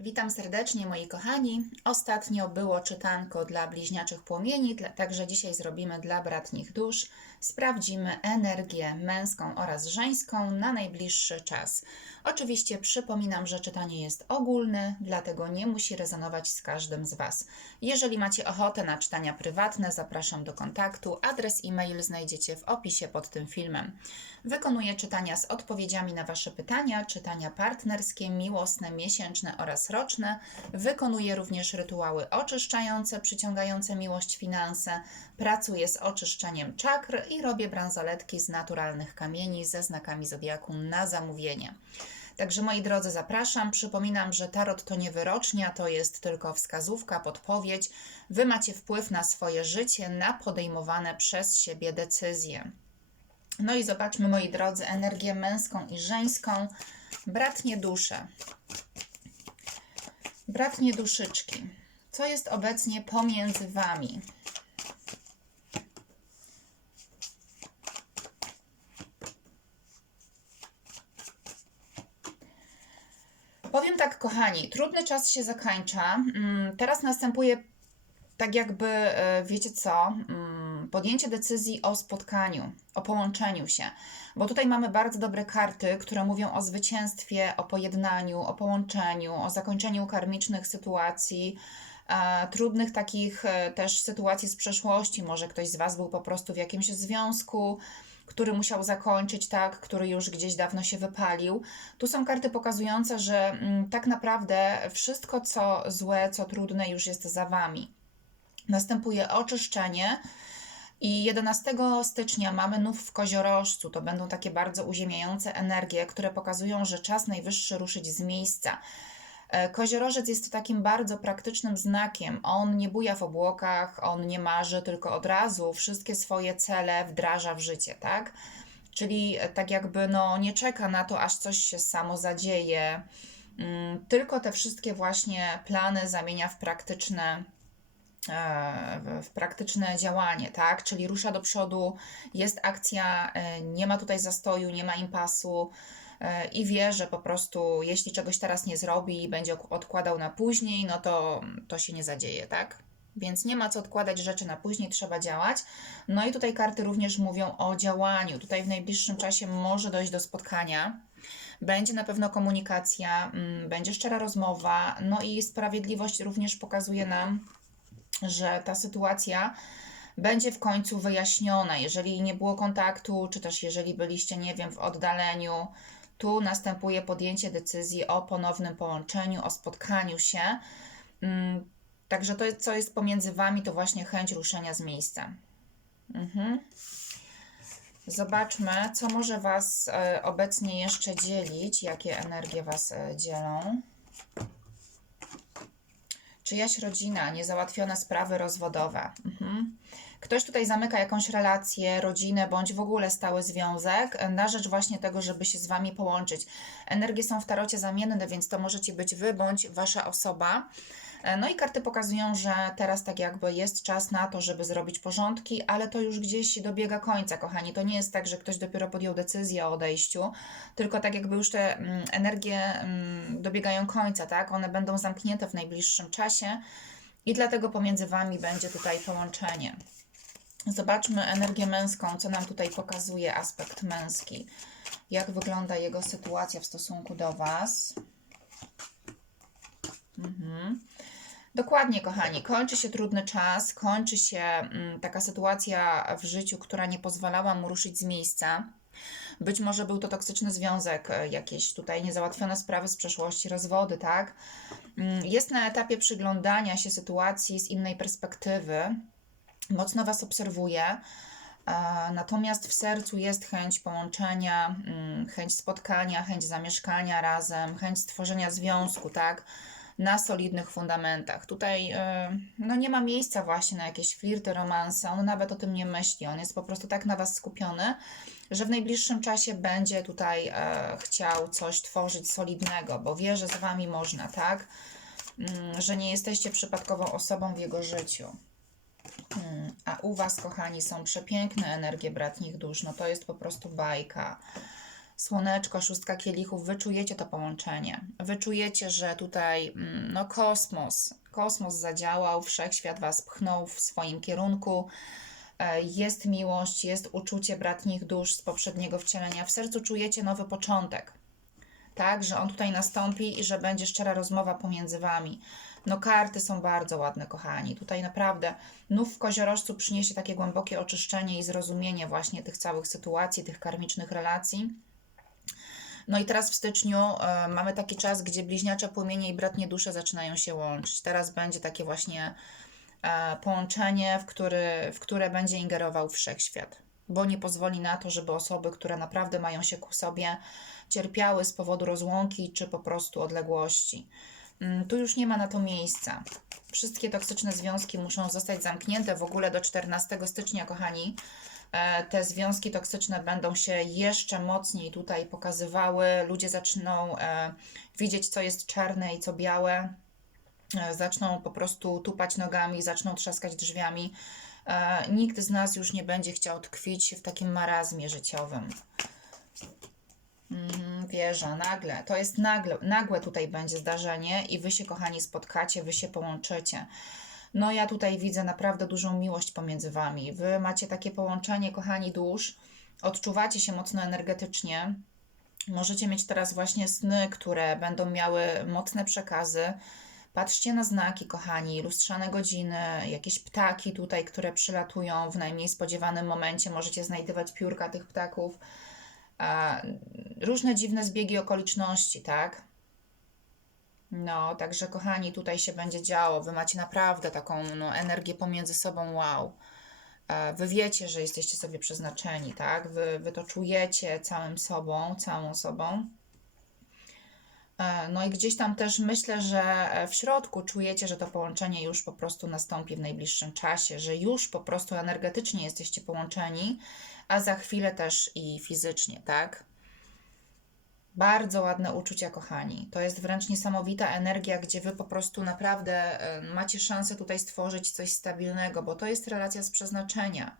Witam serdecznie moi kochani. Ostatnio było czytanko dla bliźniaczych płomieni, także dzisiaj zrobimy dla bratnich dusz. Sprawdzimy energię męską oraz żeńską na najbliższy czas. Oczywiście przypominam, że czytanie jest ogólne, dlatego nie musi rezonować z każdym z Was. Jeżeli macie ochotę na czytania prywatne, zapraszam do kontaktu. Adres e-mail znajdziecie w opisie pod tym filmem. Wykonuję czytania z odpowiedziami na Wasze pytania, czytania partnerskie, miłosne, miesięczne oraz roczne. Wykonuję również rytuały oczyszczające, przyciągające miłość, finanse. Pracuję z oczyszczeniem czakr i robię bransoletki z naturalnych kamieni ze znakami zodiaku na zamówienie. Także moi drodzy, zapraszam. Przypominam, że tarot to nie wyrocznia, to jest tylko wskazówka, podpowiedź. Wy macie wpływ na swoje życie, na podejmowane przez siebie decyzje. No i zobaczmy, moi drodzy, energię męską i żeńską. Bratnie dusze. Bratnie duszyczki. Co jest obecnie pomiędzy wami? Kochani, trudny czas się zakończa. Mm, Teraz następuje tak jakby, e, wiecie co, mm, podjęcie decyzji o spotkaniu, o połączeniu się, bo tutaj mamy bardzo dobre karty, które mówią o zwycięstwie, o pojednaniu, o połączeniu, o zakończeniu karmicznych sytuacji, trudnych takich e, też sytuacji z przeszłości. Może ktoś z Was był po prostu w jakimś związku, który musiał zakończyć, tak, który już gdzieś dawno się wypalił. Tu są karty pokazujące, że mm, tak naprawdę wszystko, co złe, co trudne, już jest za Wami następuje oczyszczenie. I 11 stycznia mamy nów w koziorożcu. To będą takie bardzo uziemiające energie, które pokazują, że czas najwyższy ruszyć z miejsca. E, Koziorożec jest takim bardzo praktycznym znakiem. On nie buja w obłokach, on nie marzy, tylko od razu wszystkie swoje cele wdraża w życie, tak? Czyli e, tak jakby no, nie czeka na to, aż coś się samo zadzieje, mm, tylko te wszystkie właśnie plany zamienia w praktyczne e, w- praktyczne działanie, tak? Czyli rusza do przodu, jest akcja, nie ma tutaj zastoju, nie ma impasu i wie, że po prostu jeśli czegoś teraz nie zrobi i będzie odkładał na później, no to to się nie zadzieje, tak? Więc nie ma co odkładać rzeczy na później, trzeba działać. No i tutaj karty również mówią o działaniu. Tutaj w najbliższym czasie może dojść do spotkania. Będzie na pewno komunikacja, mm, będzie szczera rozmowa, no i sprawiedliwość również pokazuje nam, że ta sytuacja będzie w końcu wyjaśniona. Jeżeli nie było kontaktu, czy też jeżeli byliście, nie wiem, w oddaleniu, tu następuje podjęcie decyzji o ponownym połączeniu, o spotkaniu się. Mm, Także to, co jest pomiędzy Wami, to właśnie chęć ruszenia z miejsca. Mhm. Zobaczmy, co może Was e, obecnie jeszcze dzielić, jakie energie Was e, dzielą. Czyjaś rodzina, niezałatwione sprawy rozwodowe. Mhm. Ktoś tutaj zamyka jakąś relację, rodzinę bądź w ogóle stały związek na rzecz właśnie tego, żeby się z Wami połączyć. Energie są w tarocie zamienne, więc to możecie być Wy bądź Wasza osoba. E, No i karty pokazują, że teraz tak jakby jest czas na to, żeby zrobić porządki, ale to już gdzieś dobiega końca, kochani. To nie jest tak, że ktoś dopiero podjął decyzję o odejściu, tylko tak jakby już te mm, energie mm, dobiegają końca, tak? One będą zamknięte w najbliższym czasie i dlatego pomiędzy Wami będzie tutaj połączenie. Zobaczmy energię męską, co nam tutaj pokazuje aspekt męski. Jak wygląda jego sytuacja w stosunku do Was. Mhm. Dokładnie, kochani. Kończy się trudny czas, kończy się mm, taka sytuacja w życiu, która nie pozwalała mu ruszyć z miejsca. Być może był to toksyczny związek, e, jakieś tutaj niezałatwione sprawy z przeszłości, rozwody, tak? Mm, Jest na etapie przyglądania się sytuacji z innej perspektywy. Mocno Was obserwuje. e, Natomiast w sercu jest chęć połączenia, mm, chęć spotkania, chęć zamieszkania razem, chęć stworzenia związku, tak? Na solidnych fundamentach. Tutaj e, no nie ma miejsca właśnie na jakieś flirty, romanse. On nawet o tym nie myśli. On jest po prostu tak na Was skupiony, że w najbliższym czasie będzie tutaj e, chciał coś tworzyć solidnego, bo wie, że z Wami można, tak? Mm, Że nie jesteście przypadkową osobą w jego życiu. Mm, A u Was, kochani, są przepiękne energie bratnich dusz. No to jest po prostu bajka. Słoneczko, szóstka kielichów, wyczujecie to połączenie. Wyczujecie, że tutaj mm, no, kosmos, kosmos zadziałał, wszechświat was pchnął w swoim kierunku. E, Jest miłość, jest uczucie bratnich dusz z poprzedniego wcielenia. W sercu czujecie nowy początek. Tak, że on tutaj nastąpi i że będzie szczera rozmowa pomiędzy wami. No, karty są bardzo ładne, kochani. Tutaj naprawdę nów w koziorożcu przyniesie takie głębokie oczyszczenie i zrozumienie właśnie tych całych sytuacji, tych karmicznych relacji. No i teraz w styczniu e, mamy taki czas, gdzie bliźniacze płomienie i bratnie dusze zaczynają się łączyć. Teraz będzie takie właśnie e, połączenie, w, który, w które będzie ingerował wszechświat, bo nie pozwoli na to, żeby osoby, które naprawdę mają się ku sobie, cierpiały z powodu rozłąki czy po prostu odległości. Mm, Tu już nie ma na to miejsca. Wszystkie toksyczne związki muszą zostać zamknięte w ogóle do 14 stycznia, kochani. E, Te związki toksyczne będą się jeszcze mocniej tutaj pokazywały. Ludzie zaczną e, widzieć, co jest czarne i co białe. E, Zaczną po prostu tupać nogami, zaczną trzaskać drzwiami. Nikt z nas już nie będzie chciał tkwić w takim marazmie życiowym. Mhm, Wieża, nagle. To jest nagle, nagłe tutaj będzie zdarzenie i wy się, kochani, spotkacie, wy się połączycie. No ja tutaj widzę naprawdę dużą miłość pomiędzy wami. Wy macie takie połączenie, kochani, dusz. Odczuwacie się mocno energetycznie. Możecie mieć teraz właśnie sny, które będą miały mocne przekazy. Patrzcie na znaki, kochani, lustrzane godziny, jakieś ptaki tutaj, które przylatują w najmniej spodziewanym momencie. Możecie znajdywać piórka tych ptaków różne dziwne zbiegi okoliczności, tak? No, także kochani, tutaj się będzie działo. Wy macie naprawdę taką no, energię pomiędzy sobą, wow. E, Wy wiecie, że jesteście sobie przeznaczeni, tak? Wy, wy to czujecie całym sobą, całą sobą. E, No i gdzieś tam też myślę, że e, w środku czujecie, że to połączenie już po prostu nastąpi w najbliższym czasie, że już po prostu energetycznie jesteście połączeni, a za chwilę też i fizycznie, tak? Bardzo ładne uczucia, kochani. To jest wręcz niesamowita energia, gdzie wy po prostu naprawdę e, macie szansę tutaj stworzyć coś stabilnego, bo to jest relacja z przeznaczenia.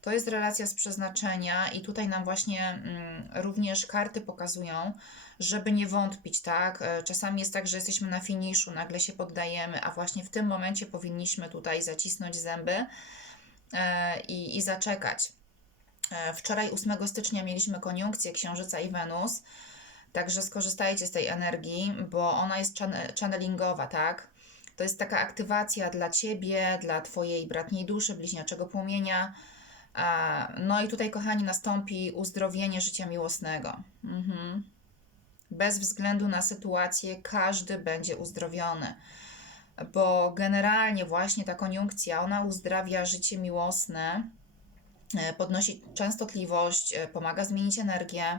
To jest relacja z przeznaczenia, i tutaj nam właśnie mm, również karty pokazują, żeby nie wątpić, tak? E, Czasami jest tak, że jesteśmy na finiszu, nagle się poddajemy, a właśnie w tym momencie powinniśmy tutaj zacisnąć zęby e, i, i zaczekać. E, Wczoraj 8 stycznia mieliśmy koniunkcję Księżyca i Wenus, także skorzystajcie z tej energii, bo ona jest channelingowa, tak? To jest taka aktywacja dla Ciebie, dla Twojej bratniej duszy, bliźniaczego płomienia. A, No i tutaj, kochani, nastąpi uzdrowienie życia miłosnego. Mhm. Bez względu na sytuację, każdy będzie uzdrowiony, bo generalnie właśnie ta koniunkcja, ona uzdrawia życie miłosne, e, podnosi częstotliwość, e, pomaga zmienić energię.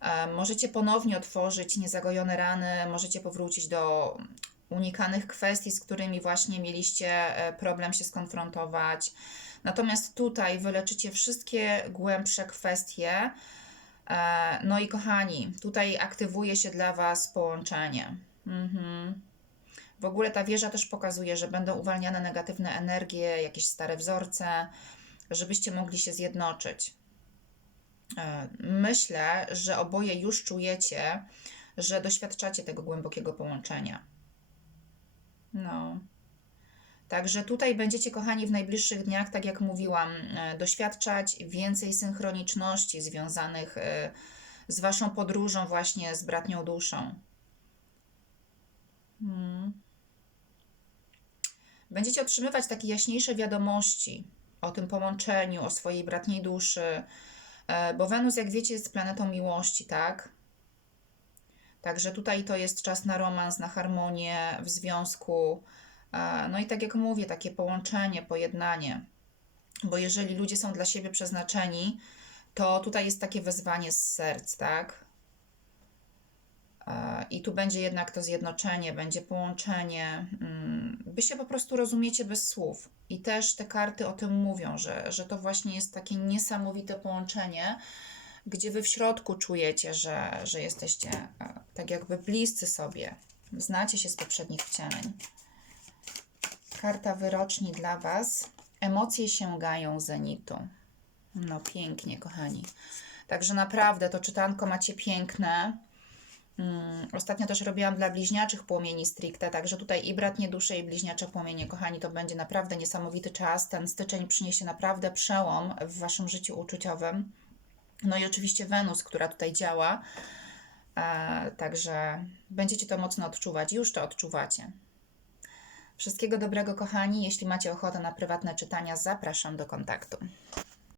E, Możecie ponownie otworzyć niezagojone rany, możecie powrócić do unikanych kwestii, z którymi właśnie mieliście e, problem się skonfrontować. Natomiast tutaj wyleczycie wszystkie głębsze kwestie. E, No i kochani, tutaj aktywuje się dla Was połączenie. Mhm. W ogóle ta wieża też pokazuje, że będą uwalniane negatywne energie, jakieś stare wzorce, żebyście mogli się zjednoczyć. E, Myślę, że oboje już czujecie, że doświadczacie tego głębokiego połączenia. No. Także tutaj będziecie, kochani, w najbliższych dniach, tak jak mówiłam, e, doświadczać więcej synchroniczności związanych e, z Waszą podróżą właśnie z bratnią duszą. Hmm. Będziecie otrzymywać takie jaśniejsze wiadomości o tym połączeniu, o swojej bratniej duszy, e, bo Wenus, jak wiecie, jest planetą miłości, tak? Także tutaj to jest czas na romans, na harmonię w związku. E, No i tak jak mówię, takie połączenie, pojednanie. Bo jeżeli ludzie są dla siebie przeznaczeni, to tutaj jest takie wezwanie z serc, tak? E, I tu będzie jednak to zjednoczenie, będzie połączenie. mm, Wy się po prostu rozumiecie bez słów. I też te karty o tym mówią, że, że to właśnie jest takie niesamowite połączenie, gdzie wy w środku czujecie, że, że jesteście e, tak jakby bliscy sobie. Znacie się z poprzednich wcieleń. Karta wyroczni dla Was. Emocje sięgają zenitu. No pięknie, kochani. Także naprawdę to czytanko macie piękne. Mm, Ostatnio też robiłam dla bliźniaczych płomieni stricte, także tutaj i bratnie dusze, i bliźniacze płomienie, kochani, to będzie naprawdę niesamowity czas. Ten styczeń przyniesie naprawdę przełom w waszym życiu uczuciowym. No i oczywiście Wenus, która tutaj działa. E, także będziecie to mocno odczuwać. Już to odczuwacie. Wszystkiego dobrego, kochani. Jeśli macie ochotę na prywatne czytania, zapraszam do kontaktu.